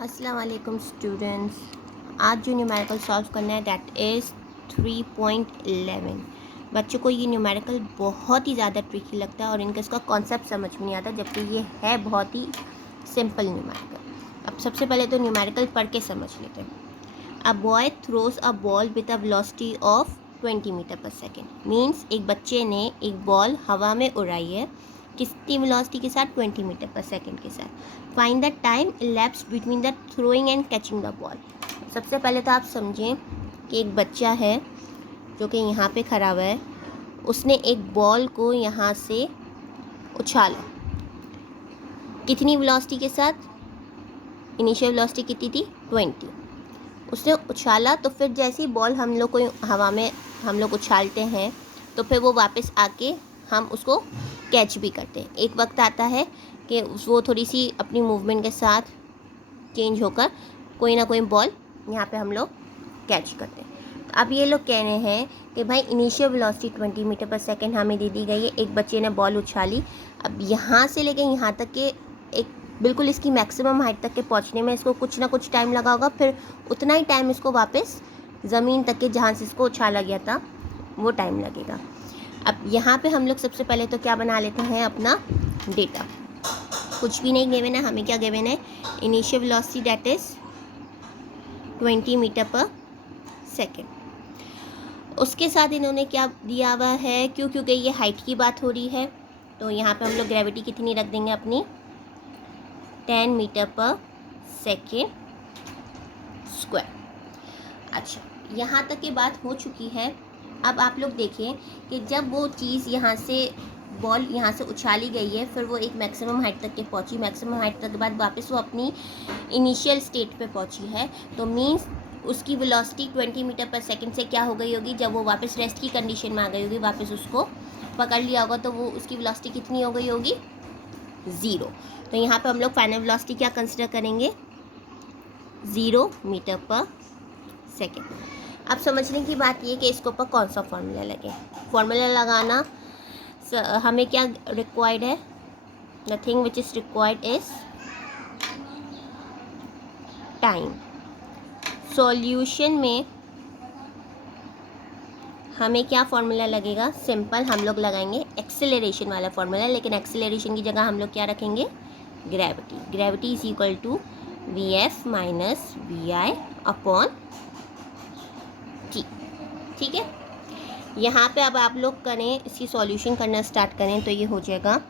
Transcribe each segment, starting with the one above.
अस्सलाम वालेकुम स्टूडेंट्स। आज जो न्यूमेरिकल सॉल्व करना है दैट इज़ 3.11। बच्चों को ये न्यूमेरिकल बहुत ही ज़्यादा ट्रिकी लगता है और इनका इसका कॉन्सेप्ट समझ में नहीं आता, जबकि ये है बहुत ही सिंपल न्यूमेरिकल। अब सबसे पहले तो न्यूमेरिकल पढ़ के समझ लेते हैं। A boy throws a ball with a velocity of 20 metre per second. Means एक बच्चे ने एक बॉल हवा में उड़ाई है, कितनी वेलोसिटी के साथ? 20 मीटर पर सेकेंड के साथ। Find the time elapsed between the throwing and catching the ball. सबसे पहले तो आप समझें कि एक बच्चा है जो कि यहाँ पे खड़ा हुआ है, उसने एक बॉल को यहाँ से उछाला, कितनी वेलोसिटी के साथ? इनिशियल वेलोसिटी कितनी थी? 20। उसने उछाला तो फिर जैसे ही बॉल हम लोग को हवा में हम लोग उछालते हैं तो फिर वो वापस आके हम उसको कैच भी करते हैं। एक वक्त आता है कि वो थोड़ी सी अपनी मूवमेंट के साथ चेंज होकर कोई ना कोई बॉल यहाँ पे हम लोग कैच करते हैं। तो अब ये लोग कह रहे हैं कि भाई initial velocity 20 metre per second हमें दे दी गई है, एक बच्चे ने बॉल उछाली, अब यहाँ से लेके यहाँ तक के एक बिल्कुल इसकी मैक्सिमम हाइट तक के पहुँचने में इसको कुछ ना कुछ टाइम लगा होगा, फिर उतना ही टाइम इसको वापस ज़मीन तक के जहाँ से इसको उछाला गया था वो टाइम लगेगा। अब यहाँ पे हम लोग सबसे पहले तो क्या बना लेते हैं अपना डेटा। कुछ भी नहीं गिवन है, हमें क्या गिवन है? Initial velocity that is 20 metre per second. उसके साथ इन्होंने क्या दिया हुआ है? क्योंकि ये हाइट की बात हो रही है तो यहाँ पे हम लोग ग्रेविटी कितनी रख देंगे अपनी? 10 मीटर पर सेकेंड स्क्वायर। अच्छा, यहाँ तक की बात हो चुकी है। अब आप लोग देखिए कि जब वो चीज़ यहाँ से बॉल यहाँ से उछाली गई है, फिर वो एक मैक्सिमम हाइट तक के पहुँची, मैक्सिमम हाइट तक के बाद वापस वो अपनी इनिशियल स्टेट पे पहुँची है, तो मीन्स उसकी वेलोसिटी 20 मीटर पर सेकंड से क्या हो गई होगी? जब वो वापस रेस्ट की कंडीशन में आ गई होगी, वापस उसको पकड़ लिया होगा, तो वो उसकी वेलोसिटी कितनी हो गई होगी? 0। तो यहाँ पे हम लोग फाइनल वेलोसिटी क्या कंसिडर करेंगे? 0 मीटर पर सेकेंड। अब समझने की बात ये कि इसके ऊपर कौन सा फॉर्मूला लगे। फॉर्मूला लगाना हमें क्या रिक्वायर्ड है? The thing which is required is time. Solution में हमें क्या फॉर्मूला लगेगा? सिंपल हम लोग लगाएंगे एक्सेलरेशन वाला फॉर्मूला, लेकिन एक्सेलरेशन की जगह हम लोग क्या रखेंगे? Gravity. Gravity is equal to Vf minus Vi upon T। ठीक है, यहाँ पे अब आप लोग करें, इसकी सॉल्यूशन करना स्टार्ट करें तो ये हो जाएगा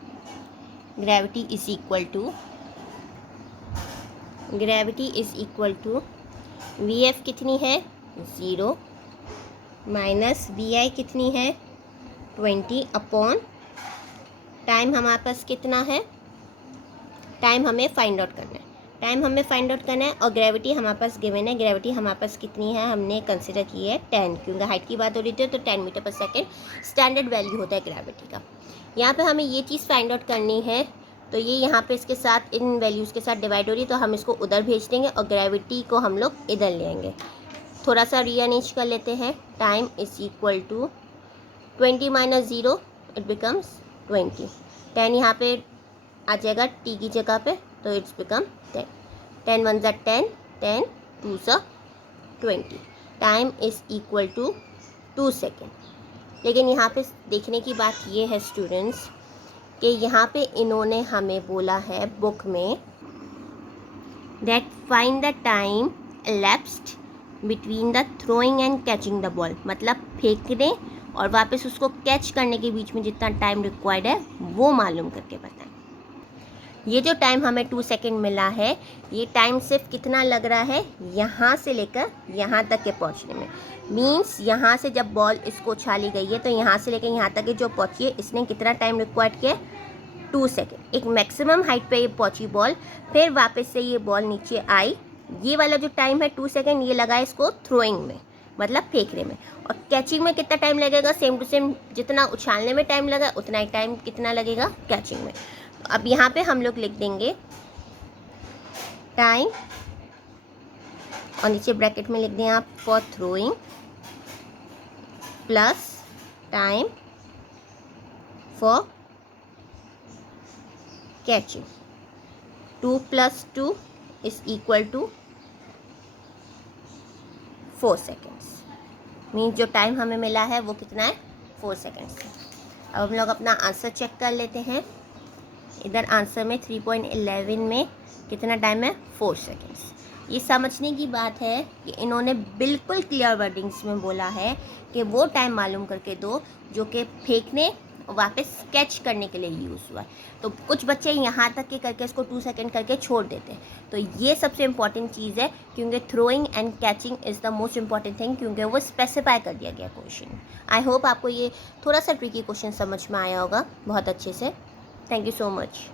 gravity is equal to Vf कितनी है? 0 माइनस Vi कितनी है? 20 अपॉन टाइम हमारे पास कितना है? टाइम हमें फाइंड आउट करना है और ग्रेविटी हमारे पास गिवन है। ग्रेविटी हमारे पास कितनी है? हमने कंसिडर की है 10, क्योंकि हाइट की बात हो रही थी तो 10 metre per second standard value होता है ग्रेविटी का। यहाँ पे हमें ये चीज़ फाइंड आउट करनी है, तो ये यहाँ पे इसके साथ इन वैल्यूज़ के साथ डिवाइड हो रही है, तो हम इसको उधर भेज देंगे और ग्रेविटी को हम लोग इधर लेंगे। थोड़ा सा रीअरेंज कर लेते हैं। Time is equal to 20 minus 0 it becomes 20। 10 यहाँ पे आ जाएगा टी की जगह पे, तो इट्स बिकम 10। 10 1 ज़ा 10, 10 2 ज़ा 20। Time is equal to 2 second. लेकिन यहाँ पे देखने की बात ये है स्टूडेंट्स कि यहाँ पे इन्होंने हमें बोला है बुक में that find the time elapsed between the throwing and catching the ball. मतलब फेंकने और वापस उसको कैच करने के बीच में जितना टाइम रिक्वायर्ड है वो मालूम करके बताएं। ये जो टाइम हमें 2 सेकेंड मिला है, ये टाइम सिर्फ कितना लग रहा है? यहाँ से लेकर यहाँ तक के पहुँचने में। मीन्स यहाँ से जब बॉल इसको उछाली गई है तो यहाँ से लेकर यहाँ तक के जो पहुँची है, इसने कितना टाइम रिक्वायर्ड किया? 2 सेकेंड। एक मैक्सिमम हाइट पे ये पहुँची बॉल, फिर वापस से ये बॉल नीचे आई। ये वाला जो टाइम है 2 सेकेंड, ये लगा इसको थ्रोइंग में, मतलब फेंकने में। और कैचिंग में कितना टाइम लगेगा? सेम टू सेम, जितना उछालने में टाइम लगा उतना ही टाइम कितना लगेगा कैचिंग में। अब यहाँ पे हम लोग लिख देंगे टाइम और नीचे ब्रैकेट में लिख दें आप for throwing plus time for catching. 2 + 2 is equal to 4 seconds. Means जो टाइम हमें मिला है वो कितना है, 4 सेकेंड्स है। अब हम लोग अपना आंसर चेक कर लेते हैं। इधर आंसर में 3.11 में कितना टाइम है, 4 सेकेंड्स। ये समझने की बात है कि इन्होंने बिल्कुल क्लियर वर्डिंग्स में बोला है कि वो टाइम मालूम करके दो जो कि फेंकने वापस कैच करने के लिए यूज़ हुआ है। तो कुछ बच्चे यहाँ तक के करके इसको 2 सेकेंड करके छोड़ देते हैं। तो ये सबसे इम्पॉर्टेंट चीज़ है, क्योंकि throwing and catching is the most important thing, क्योंकि वो स्पेसिफाई कर दिया गया क्वेश्चन। आई होप आपको ये थोड़ा सा ट्रिकी क्वेश्चन समझ में आया होगा बहुत अच्छे से। Thank you so much.